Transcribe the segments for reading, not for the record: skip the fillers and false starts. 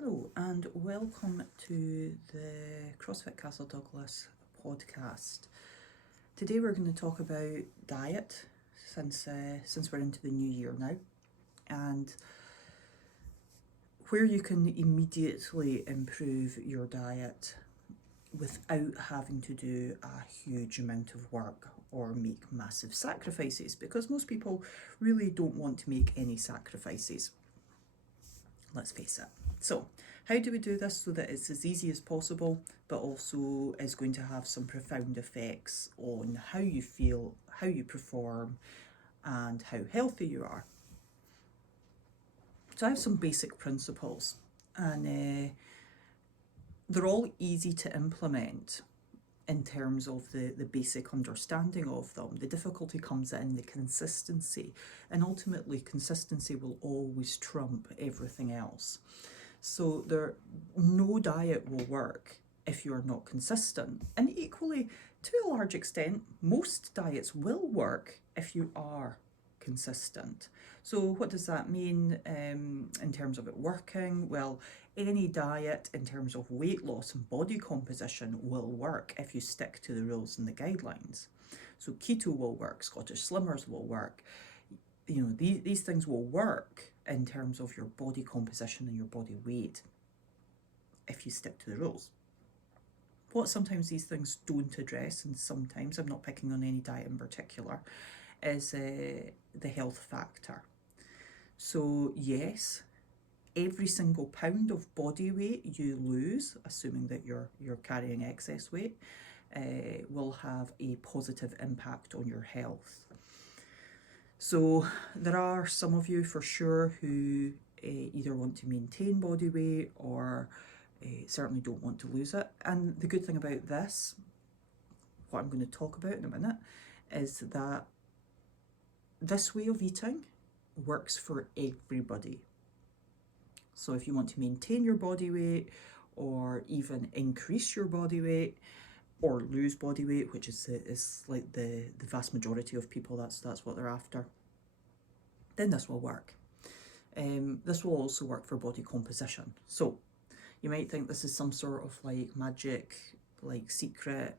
Hello and welcome to the CrossFit Castle Douglas podcast. Today we're going to talk about diet since we're into the new year now, and where you can immediately improve your diet without having to do a huge amount of work or make massive sacrifices, because most people really don't want to make any sacrifices. Let's face it. So, how do we do this so that it's as easy as possible, but also is going to have some profound effects on how you feel, how you perform, and how healthy you are? So I have some basic principles, and they're all easy to implement in terms of the basic understanding of them. The difficulty comes in the consistency, and ultimately consistency will always trump everything else. So no diet will work if you are not consistent. And equally, to a large extent, most diets will work if you are consistent. So what does that mean in terms of it working? Well, any diet in terms of weight loss and body composition will work if you stick to the rules and the guidelines. So keto will work, Scottish Slimmers will work. You know, these things will work in terms of your body composition and your body weight if you stick to the rules. What sometimes these things don't address, and sometimes, I'm not picking on any diet in particular, is the health factor. So yes, every single pound of body weight you lose, assuming that you're carrying excess weight, will have a positive impact on your health. So there are some of you for sure who either want to maintain body weight or certainly don't want to lose it. And the good thing about this, what I'm going to talk about in a minute, is that this way of eating works for everybody. So if you want to maintain your body weight or even increase your body weight or lose body weight, which is like the vast majority of people, that's what they're after, then this will work. This will also work for body composition. So you might think this is some sort of like magic, like secret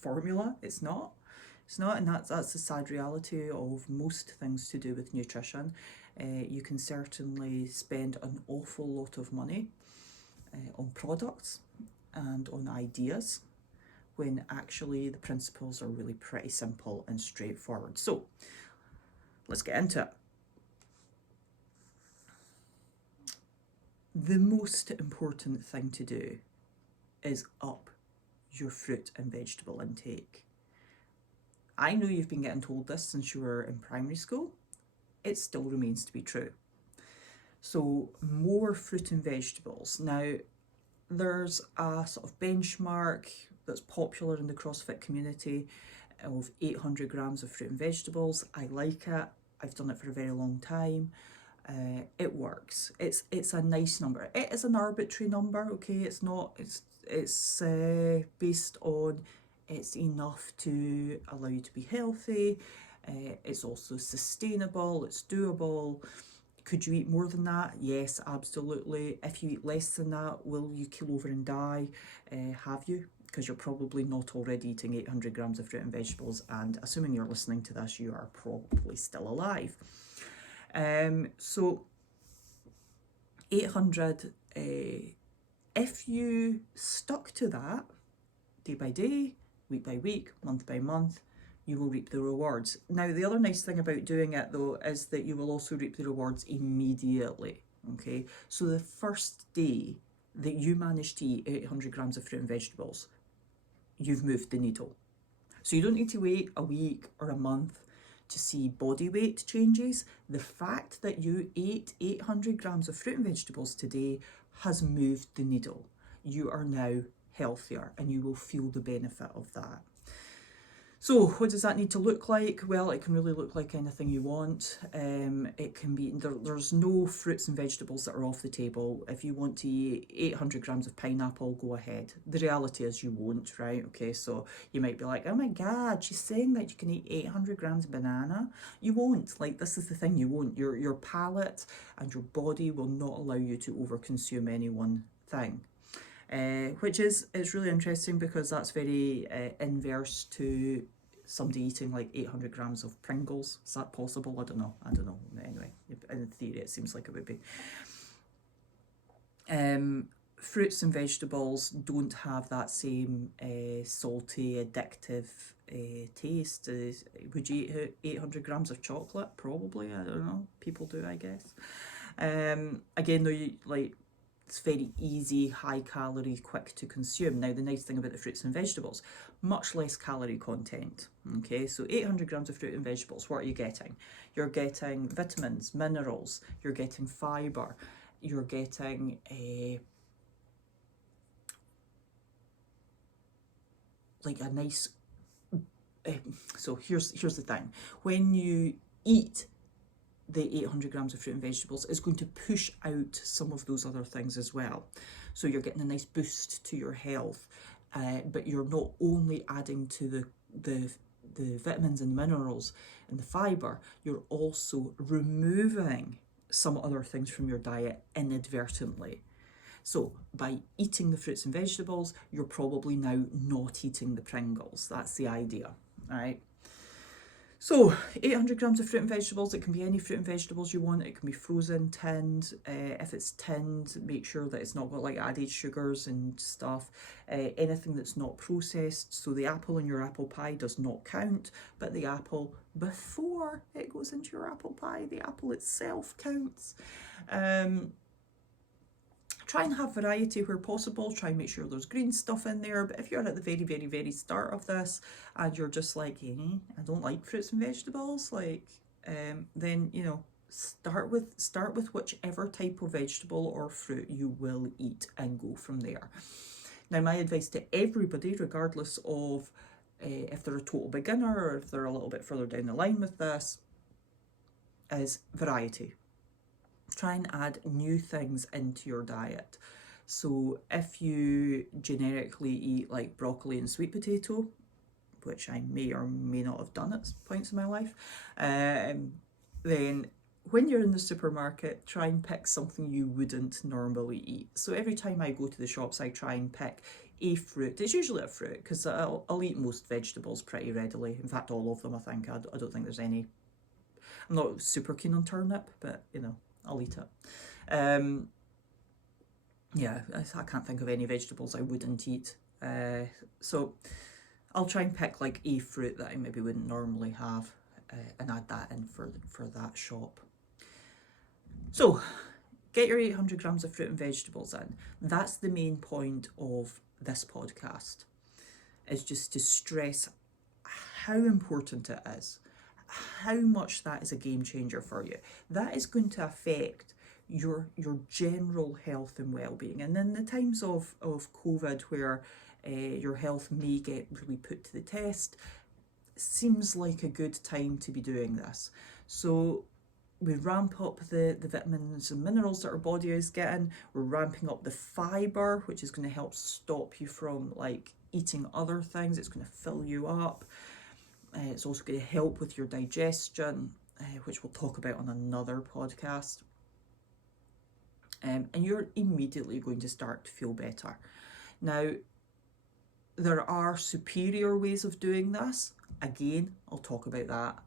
formula. It's not, and that's the sad reality of most things to do with nutrition. You can certainly spend an awful lot of money on products and on ideas, when actually the principles are really pretty simple and straightforward. So let's get into it. The most important thing to do is up your fruit and vegetable intake. I know you've been getting told this since you were in primary school. It still remains to be true. So more fruit and vegetables. Now, there's a sort of benchmark that's popular in the CrossFit community of 800 grams of fruit and vegetables. I like it. I've done it for a very long time. It works. It's a nice number. It is an arbitrary number, okay? It's not. It's based on it's enough to allow you to be healthy. It's also sustainable. It's doable. Could you eat more than that? Yes, absolutely. If you eat less than that, will you keel over and die? Have you? Because you're probably not already eating 800 grams of fruit and vegetables, and assuming you're listening to this, you are probably still alive. So 800, if you stuck to that day by day, week by week, month by month, you will reap the rewards. Now, the other nice thing about doing it, though, is that you will also reap the rewards immediately, okay? So the first day that you manage to eat 800 grams of fruit and vegetables, you've moved the needle. So you don't need to wait a week or a month to see body weight changes. The fact that you ate 800 grams of fruit and vegetables today has moved the needle. You are now healthier and you will feel the benefit of that. So what does that need to look like? Well, it can really look like anything you want. It can be, there's no fruits and vegetables that are off the table. If you want to eat 800 grams of pineapple, go ahead. The reality is you won't, right? Okay, so you might be like, oh my God, she's saying that you can eat 800 grams of banana. You won't. Like, this is the thing, you won't. Your palate and your body will not allow you to overconsume any one thing. Which is, it's really interesting because that's very inverse to somebody eating like 800 grams of Pringles. Is that possible? I don't know. Anyway, in theory it seems like it would be. Fruits and vegetables don't have that same salty, addictive taste. Would you eat 800 grams of chocolate? Probably, I don't know. People do, I guess. Again, though, it's very easy, high calorie, quick to consume. Now, the nice thing about the fruits and vegetables, much less calorie content. Okay, so 800 grams of fruit and vegetables, what are you getting? You're getting vitamins, minerals, you're getting fibre, you're getting a nice... so here's the thing. When you eat the 800 grams of fruit and vegetables, is going to push out some of those other things as well. So you're getting a nice boost to your health, but you're not only adding to the vitamins and minerals and the fibre, you're also removing some other things from your diet inadvertently. So by eating the fruits and vegetables, you're probably now not eating the Pringles. That's the idea, all right? So 800 grams of fruit and vegetables, it can be any fruit and vegetables you want. It can be frozen, tinned. If it's tinned, make sure that it's not got like added sugars and stuff. Anything that's not processed. So the apple in your apple pie does not count, but the apple before it goes into your apple pie, the apple itself counts. Try and have variety where possible. Try and make sure there's green stuff in there. But if you're at the very, very, very start of this and you're just like, I don't like fruits and vegetables, then, you know, start with whichever type of vegetable or fruit you will eat and go from there. Now, my advice to everybody, regardless of if they're a total beginner or if they're a little bit further down the line with this, is variety. Try and add new things into your diet. So if you generically eat like broccoli and sweet potato, which I may or may not have done at points in my life, then when you're in the supermarket, try and pick something you wouldn't normally eat. So every time I go to the shops, I try and pick a fruit. It's usually a fruit because I'll eat most vegetables pretty readily. In fact, all of them, I think. I don't think there's any... I'm not super keen on turnip, but, you know, I'll eat it. Yeah, I can't think of any vegetables I wouldn't eat. So I'll try and pick like a fruit that I maybe wouldn't normally have and add that in for that shop. So get your 800 grams of fruit and vegetables in. That's the main point of this podcast, is just to stress how important it is, how much that is a game changer for you. That is going to affect your general health and well-being. And in the times of COVID where your health may get really put to the test, seems like a good time to be doing this. So we ramp up the vitamins and minerals that our body is getting. We're ramping up the fibre, which is going to help stop you from like eating other things. It's going to fill you up. It's also going to help with your digestion, which we'll talk about on another podcast. And you're immediately going to start to feel better. Now, there are superior ways of doing this. Again, I'll talk about that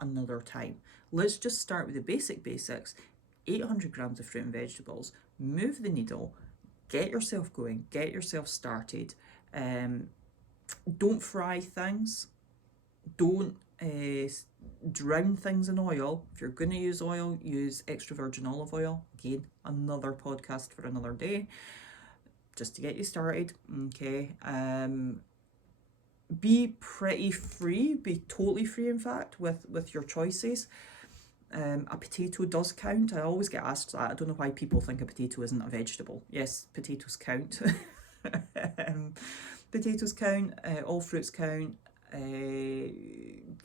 another time. Let's just start with the basics. 800 grams of fruit and vegetables. Move the needle. Get yourself going. Get yourself started. Don't fry things. Don't drown things in oil. If you're going to use oil, use extra virgin olive oil. Again, another podcast for another day, just to get you started. Okay. Be pretty free, be totally free, in fact, with your choices. A potato does count. I always get asked that. I don't know why people think a potato isn't a vegetable. Yes, potatoes count. Potatoes count. All fruits count.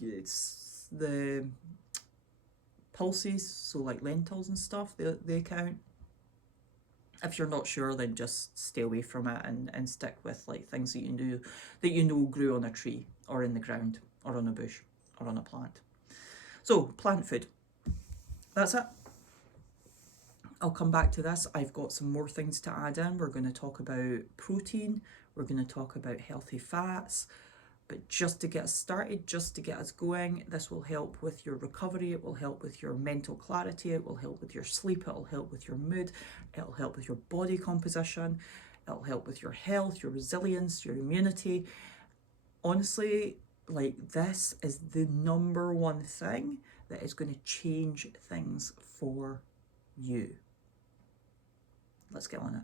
It's the pulses, so like lentils and stuff, they count. If you're not sure, then just stay away from it and stick with like things that you know grew on a tree or in the ground or on a bush or on a plant. So plant food. That's it. I'll come back to this. I've got some more things to add in. We're going to talk about protein. We're going to talk about healthy fats. But just to get us started, just to get us going, this will help with your recovery. It will help with your mental clarity. It will help with your sleep. It will help with your mood. It will help with your body composition. It will help with your health, your resilience, your immunity. Honestly, like, this is the number one thing that is going to change things for you. Let's get on it.